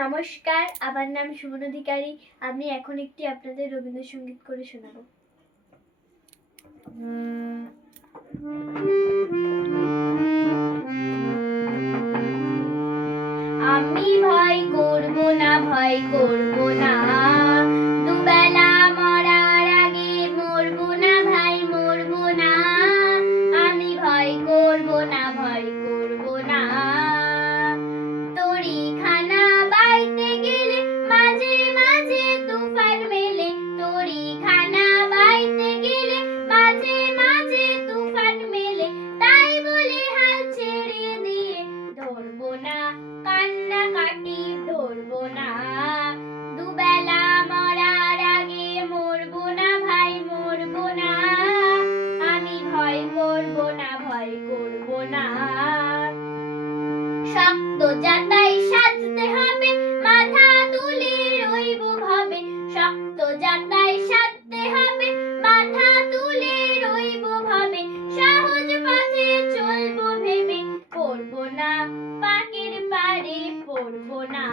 নমস্কার, আমার নাম সুমন অধিকারী। আমি এখন একটি আপনাদের রবীন্দ্রসঙ্গীত করে শোনাবো। আমি ভয় করব না, ভয় করব না, দুবেলা মরার আগে মরব না ভাই, মরব না। আমি ভয় করব না, ভয় করব না। তরিখানা বাইতে গেলে মাঝে মাঝে তুফান মেলে, তরিখানা বাইতে গেলে মাঝে মাঝে তুফান মেলে। তাই বলে হাল ছেড়ে দিয়ে ধরবো না, কান্নাকাটি ধরবো না। দুবেলা মরার আগে মরবো না ভাই, মরবো না। আমি ভয় করব না, ভয় করব না। শক্ত জাতাই সাজতে হবে, মাথা তুলে রইব ভাবে। শক্ত জাতাই সাজতে হবে, মাথা তুলে রইব ভাবে। সহজ পথে চলবো ভেবে, পড়বো না পাকের পারে, পড়বো না।